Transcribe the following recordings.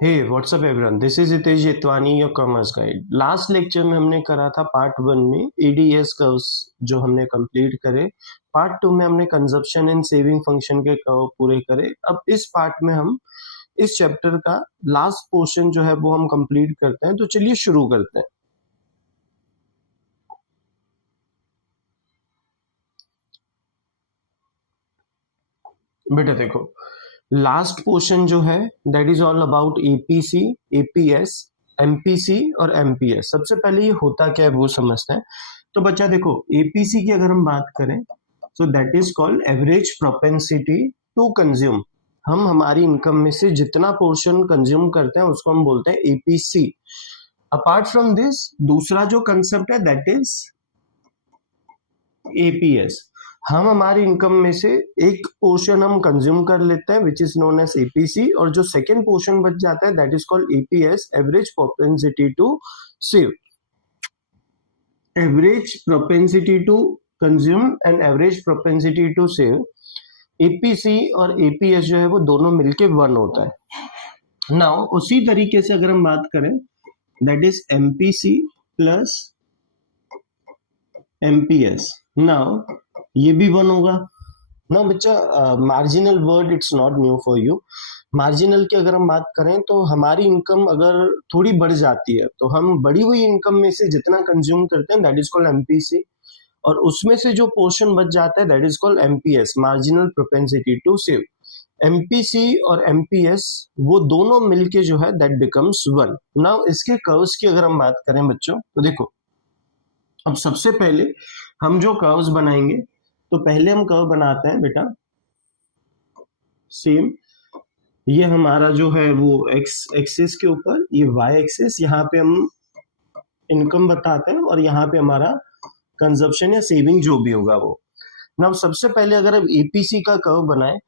Hey WhatsApp everyone, this is Hitesh Jetwani, your commerce guide. Last lecture में हमने करा था पार्ट 1 में एडीएस कर्व्स जो हमने कंप्लीट करे। पार्ट 2 में हमने कंजप्शन एंड सेविंग फंक्शन के कर्व पूरे करे। अब इस पार्ट में हम इस चैप्टर का लास्ट पोर्शन जो है वो हम कंप्लीट करते हैं। तो चलिए शुरू करते हैं। बेटा देखो, लास्ट पोर्शन जो है that is all about APC, APS, MPC और एमपीएस। सबसे पहले ये होता क्या है वो समझते हैं। तो बच्चा देखो, एपीसी की अगर हम बात करें तो that is called average propensity to consume. हम हमारी इनकम में से जितना पोर्शन कंज्यूम करते हैं उसको हम बोलते हैं एपीसी। अपार्ट फ्रॉम दिस दूसरा जो कंसेप्ट है दैट इज एपीएस। हम हमारी इनकम में से एक पोर्शन हम कंज्यूम कर लेते हैं which is known as APC, और जो सेकेंड पोर्शन बच जाता है that is called APS, average propensity to save. Average propensity to consume and average propensity to save, APC और एपीएस जो है वो दोनों मिलके 1 होता है। नाउ उसी तरीके से अगर हम बात करें that is MPC plus MPS. Now ये भी 1 होगा। ना बच्चा, marginal word it's not new for you. Marginal की अगर हम बात करें तो हमारी इनकम अगर थोड़ी बढ़ जाती है तो हम बढ़ी हुई इनकम में से जितना कंज्यूम करते हैं दैट इज कॉल्ड एमपीसी, और उसमें से जो पोर्शन बच जाता है that is called MPS, marginal propensity to save. MPC और एमपीएस वो दोनों मिलके जो है दैट बिकम्स 1। नाउ इसके कर्व्स की अगर हम बात करें बच्चों तो देखो, अब सबसे पहले हम जो कर्व्स बनाएंगे तो पहले हम कर्व बनाते हैं बेटा सेम। ये हमारा जो है वो एक्स एक्सिस के ऊपर, ये वाई एक्सिस, यहाँ पे हम इनकम बताते हैं और यहाँ पे हमारा कंजप्शन या सेविंग जो भी होगा वो। ना सबसे पहले अगर हम एपीसी का कर्व बनाए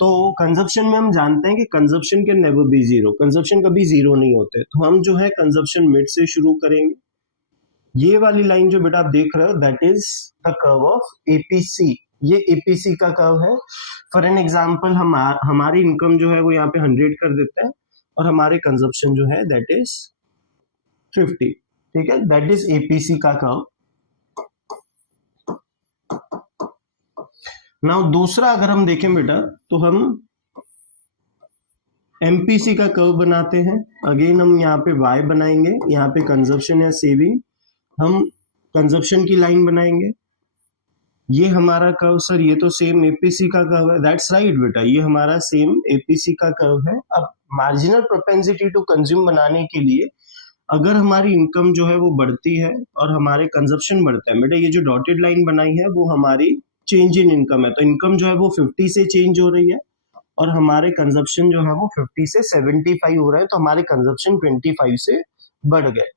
तो कंजप्शन में हम जानते हैं कि consumption can never be zero, consumption कभी जीरो नहीं होते। तो हम जो है कंजप्शन मिड से शुरू करेंगे। ये वाली लाइन जो बेटा आप देख रहे हो that is the curve of APC. ये एपीसी का कर्व है। फॉर एन एग्जांपल हमारी इनकम जो है वो यहाँ पे 100 कर देते हैं और हमारे कंजप्शन जो है दैट इज 50। ठीक है, दैट इज एपीसी का कर्व। नाउ दूसरा अगर हम देखें बेटा तो हम एमपीसी का कर्व बनाते हैं। अगेन हम यहाँ पे वाई बनाएंगे, यहाँ पे कंजप्शन या सेविंग, हम कंजप्शन की लाइन बनाएंगे। ये हमारा कर्व सर ये तो सेम एपीसी का कर्व है। दैट्स राइट बेटा, ये हमारा सेम एपीसी का कर्व है। अब मार्जिनल प्रोपेंसिटी टू कंज्यूम बनाने के लिए अगर हमारी इनकम जो है वो बढ़ती है और हमारे कंजप्शन बढ़ता है, बेटा ये जो डॉटेड लाइन बनाई है वो हमारी चेंज इन इनकम है। तो इनकम जो है वो 50 से चेंज हो रही है और हमारे कंजप्शन जो है वो 50 से 75 हो रहा है, तो हमारे कंजप्शन 25 से बढ़ गए।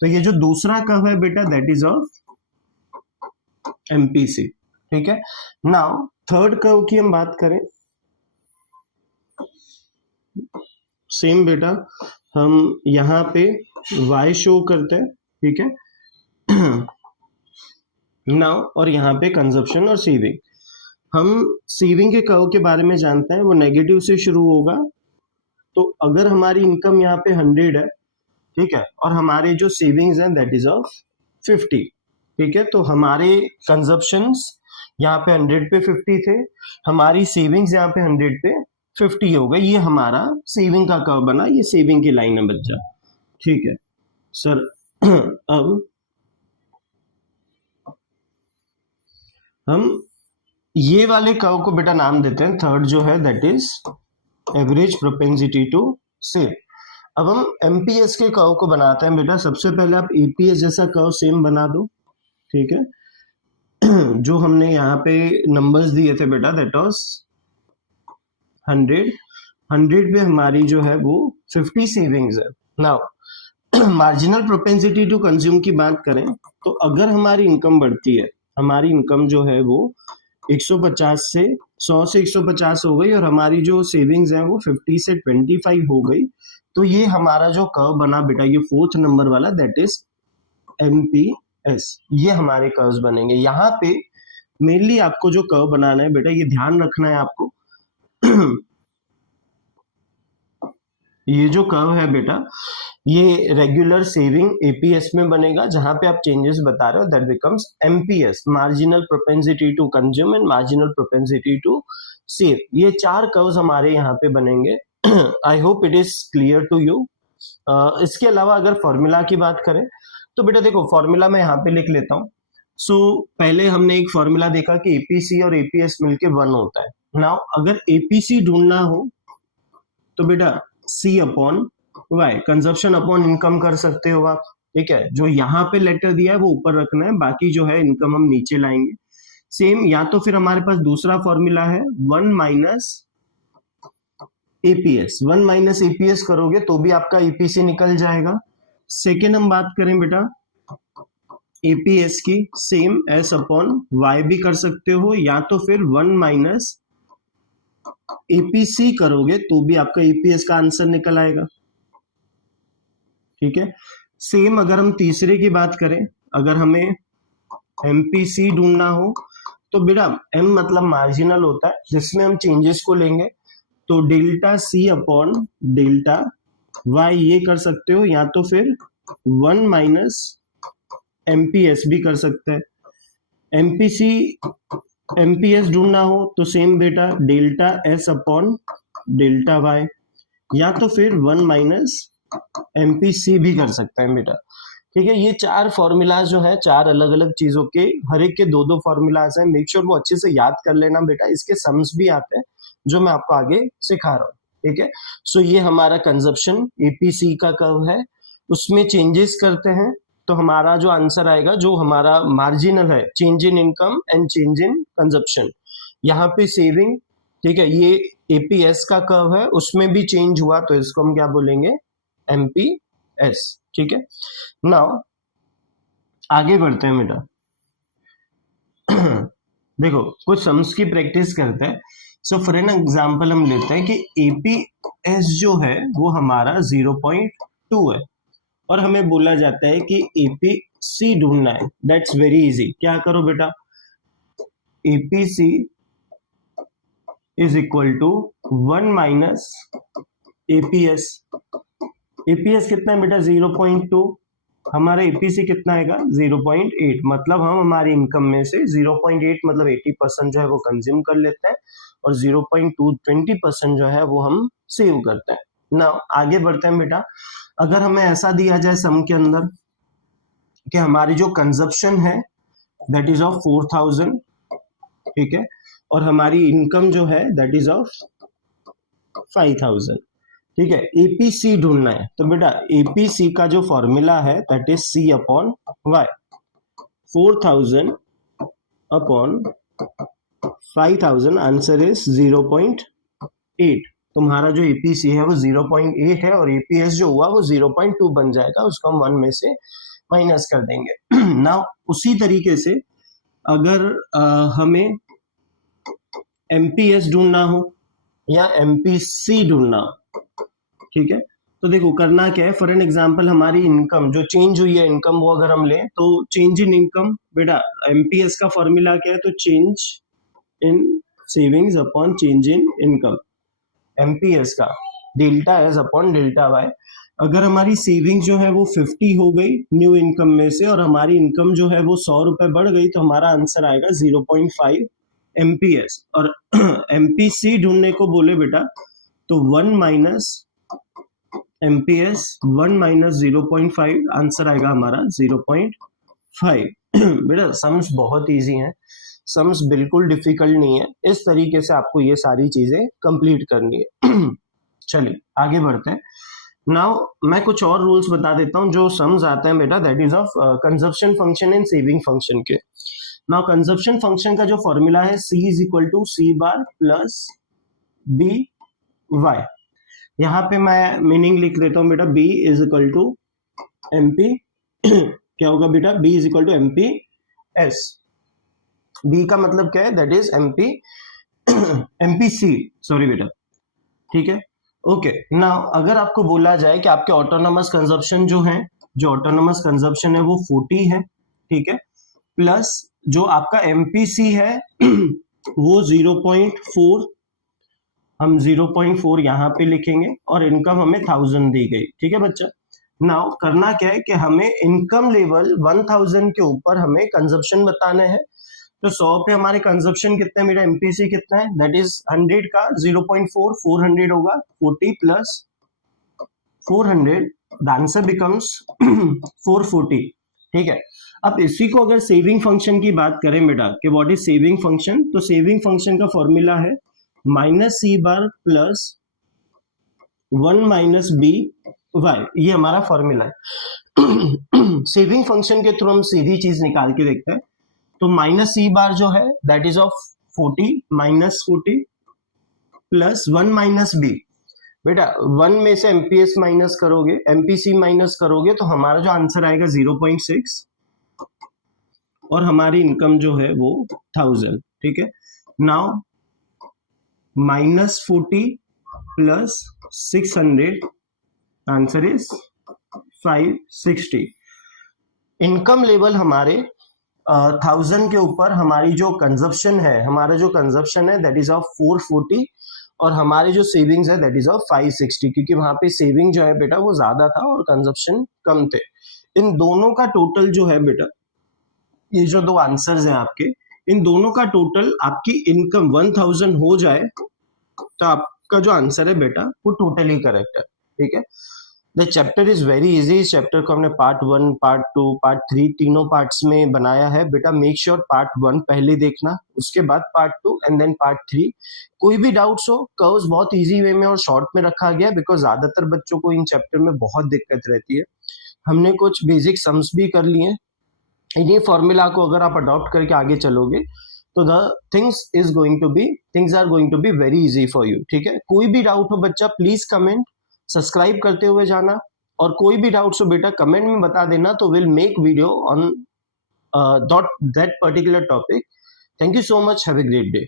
तो ये जो दूसरा कर्व है बेटा दैट इज ऑफ एमपीसी। ठीक है, नाउ थर्ड कर्व की हम बात करें, सेम बेटा हम यहाँ पे y शो करते हैं। ठीक है नाउ और यहाँ पे कंजप्शन और सेविंग। हम सेविंग के कर्व के बारे में जानते हैं, वो नेगेटिव से शुरू होगा। तो अगर हमारी इनकम यहाँ पे 100 है, ठीक है, और हमारे जो सेविंग्स हैं दैट इज ऑफ 50। ठीक है, तो हमारे कंजप्शंस यहाँ पे 100 पे 50 थे, हमारी सेविंग्स यहाँ पे 100 पे 50 हो गई। ये हमारा सेविंग का कर्व बना, ये सेविंग की लाइन है बच्चा। ठीक है सर अब हम ये वाले कर्व को बेटा नाम देते हैं थर्ड जो है that is average propensity to save. अब हम एमपीएस के कर्व को बनाते हैं बेटा। सबसे पहले आप ईपीएस जैसा कर्व सेम बना दो। ठीक है, जो हमने यहाँ पे नंबर्स दिए थे बेटा दैट वाज 100 पे हमारी जो है वो 50 सेविंग्स है। Now marginal propensity to consume की बात करें तो अगर हमारी इनकम बढ़ती है, हमारी इनकम जो है वो 150 से 100 से 150 हो गई और हमारी जो सेविंग्स है वो 50 से 25 हो गई, तो ये हमारा जो कर्व बना बेटा ये फोर्थ नंबर वाला दैट इज एमपीएस। ये हमारे कर्व्स बनेंगे। यहाँ पे मेनली आपको जो कर्व बनाना है बेटा ये ध्यान रखना है आपको ये जो कर्व है बेटा, ये रेगुलर सेविंग एपीएस में बनेगा, जहां पे आप चेंजेस बता रहे हो that becomes MPS, marginal propensity to consume and marginal propensity to save. ये चार कर्व्स हमारे यहाँ पे बनेंगे। I hope it is clear to you. इसके अलावा अगर फॉर्मूला की बात करें तो बेटा देखो, फॉर्मूला मैं यहाँ पे लिख लेता हूँ। पहले हमने एक फॉर्मूला देखा कि एपीसी और एपीएस मिलके 1 होता है। नाउ अगर एपीसी ढूंढना हो तो बेटा C upon Y, consumption upon income कर सकते हो आप, ठीक है। जो यहाँ पे लेटर दिया है वो ऊपर रखना है, बाकी जो है इनकम हम नीचे लाएंगे। सेम, या तो फिर हमारे पास दूसरा फॉर्मूला है 1 माइनस एपीएस। 1 माइनस एपीएस करोगे तो भी आपका ईपीसी निकल जाएगा। सेकेंड हम बात करें बेटा एपीएस की, सेम एस अपॉन वाई भी कर सकते हो, या तो फिर 1 माइनस एपीसी करोगे तो भी आपका ईपीएस का आंसर निकल आएगा, ठीक है। सेम अगर हम तीसरे की बात करें, अगर हमें एमपीसी ढूंढना हो तो बेटा एम मतलब मार्जिनल होता है, जिसमें हम चेंजेस को लेंगे तो delta C upon delta Y ये कर सकते हो, या तो फिर 1 माइनस एमपीएस भी कर सकते हैं। एमपीसी एमपीएस ढूंढना हो तो सेम बेटा delta S upon delta Y, या तो फिर 1 माइनस एमपीसी भी कर सकते हैं बेटा, ठीक है। ये चार फॉर्मूलाज जो है, चार अलग अलग चीजों के, हर एक के दो दो फॉर्मूलाज हैं। मेक श्योर वो अच्छे से याद कर लेना बेटा, इसके सम्स भी आते हैं जो मैं आपको आगे सिखा रहा हूँ, ठीक है। सो ये हमारा कंजप्शन एपीसी का कर्व है, उसमें चेंजेस करते हैं तो हमारा जो आंसर आएगा, जो हमारा मार्जिनल है, change in income and change in consumption. यहाँ पे सेविंग, ठीक है, ये एपीएस का कर्व है, उसमें भी चेंज हुआ तो इसको हम क्या बोलेंगे, एमपीएस, ठीक है। नाउ आगे बढ़ते हैं बेटा। देखो कुछ सम्स की प्रैक्टिस करते हैं। सो फॉर एन एग्जांपल हम लेते हैं कि एपीएस जो है वो हमारा 0.2 है और हमें बोला जाता है कि एपीसी ढूंढना है। That's very easy. क्या करो बेटा, APC is equal to 1 minus APS. APS कितना है बेटा, 0.2, हमारा एपीसी कितना आएगा, 0.8। मतलब हम हमारी इनकम में से 0.8 मतलब 80% जो है वो कंज्यूम कर लेते हैं और 0.2 20% जो है वो हम सेव करते हैं। ना आगे बढ़ते हैं बेटा। अगर हमें ऐसा दिया जाए सम के अंदर कि हमारी जो कंजप्शन है दैट इज ऑफ 4000, ठीक है, और हमारी इनकम जो है दैट इज ऑफ 5000, ठीक है। एपीसी ढूंढना है तो बेटा एपीसी का जो फॉर्मूला है that is C upon Y. 4000 upon 5000 answer is 0.8। तुम्हारा जो एपीसी है वो 0.8 है और एपीएस जो हुआ वो 0.2 बन जाएगा, उसको हम 1 में से माइनस कर देंगे। ना उसी तरीके से अगर हमें एमपीएस ढूंढना हो या एमपीसी ढूंढना हो, ठीक है, तो देखो करना क्या है। फॉर एन एग्जांपल हमारी इनकम जो चेंज हुई है, इनकम वो अगर हम लें तो चेंज इन इनकम, बेटा एमपीएस का फॉर्मूला क्या है, तो change in savings upon change in income. MPS का delta S upon delta Y. अगर हमारी सेविंग जो है वो 50 हो गई न्यू इनकम में से और हमारी इनकम जो है वो 100 रुपए बढ़ गई तो हमारा आंसर आएगा 0.5 एमपीएस। और एमपीसी ढूंढने को बोले बेटा तो 1 माइनस एमपीएस 1 माइनस 0.5 आंसर आएगा हमारा 0.5। बेटा सम्स बहुत इजी हैं, सम्स बिल्कुल डिफिकल्ट नहीं है। इस तरीके से आपको ये सारी चीजें कंप्लीट करनी है। चलिए आगे बढ़ते हैं। नाउ मैं कुछ और रूल्स बता देता हूं जो सम्स आते हैं बेटा, that is of consumption function and saving function के। नाउ कंजप्शन फंक्शन का जो फॉर्मूला है C is equal to C bar plus B Y. यहाँ पे मैं मीनिंग लिख देता हूँ बेटा, B is equal to MP क्या होगा बेटा, B is equal to MPS। B का मतलब क्या है, दैट इज MPC, सॉरी बेटा, ठीक है। ओके नाउ अगर आपको बोला जाए कि आपके ऑटोनोमस कंजप्शन जो है, जो ऑटोनोमस कंजप्शन है वो 40 है, ठीक है, प्लस जो आपका MPC है वो 0.4 हम 0.4 यहाँ पे लिखेंगे और इनकम हमें 1000 दी गई, ठीक है बच्चा। नाउ करना क्या है कि हमें इनकम लेवल 1000 के ऊपर हमें कंजप्शन बताने हैं। तो 100 पे हमारे कंजप्शन कितना है, मेरा एमपीसी कितना है, दैट इज 100 का 0.4 400 होगा, 40 प्लस 400, द आंसर बिकम्स 440, ठीक है। अब इसी को अगर सेविंग फंक्शन की बात करें बेटा कि व्हाट इज सेविंग फंक्शन, तो सेविंग फंक्शन का फॉर्मूला है माइनस सी बार प्लस 1 माइनस बी वाई, ये हमारा फॉर्मूला है। सेविंग फंक्शन के थ्रू हम सीधी चीज निकाल के देखते हैं। तो माइनस सी बार जो है that is of 40 minus 40 plus 1 minus B, बेटा 1 में से एमपीएस माइनस करोगे, एमपीसी माइनस करोगे तो हमारा जो आंसर आएगा 0.6 और हमारी इनकम जो है वो 1000, ठीक है। Now minus 40 plus 600, answer is 560। Income level हमारे 1000 के ऊपर हमारी जो कंजप्शन है, हमारा जो कंजप्शन है दैट इज ऑफ 440 और हमारे जो सेविंग्स है दैट इज ऑफ 560, क्योंकि वहां पे सेविंग जो है बेटा वो ज्यादा था और कंजप्शन कम थे। इन दोनों का टोटल जो है बेटा, ये जो दो आंसर्स हैं आपके, इन दोनों का टोटल आपकी इनकम 1000 हो जाए तो आपका जो आंसर है बेटा वो टोटली करेक्ट है, ठीक है। The chapter is very easy. इस चैप्टर को हमने पार्ट 1, पार्ट 2, पार्ट 3 तीनों पार्ट्स में बनाया है बेटा। मेक श्योर पार्ट 1 पहले देखना, उसके बाद पार्ट 2 एंड देन पार्ट 3। कोई भी डाउट्स हो, कर्व्स बहुत इजी वे में और शॉर्ट में रखा गया बिकॉज ज्यादातर बच्चों को इन चैप्टर में बहुत दिक्कत रहती है। हमने कुछ बेसिक सम्स भी कर लिए। इन्हीं फॉर्मूला को अगर आप अडॉप्ट करके आगे चलोगे तो the things are going to be very easy for you, ठीक है। कोई भी डाउट हो बच्चा प्लीज कमेंट, सब्सक्राइब करते हुए जाना, और कोई भी डाउट्स हो बेटा कमेंट में बता देना, तो will make video on that particular topic. Thank you so much, have a great day.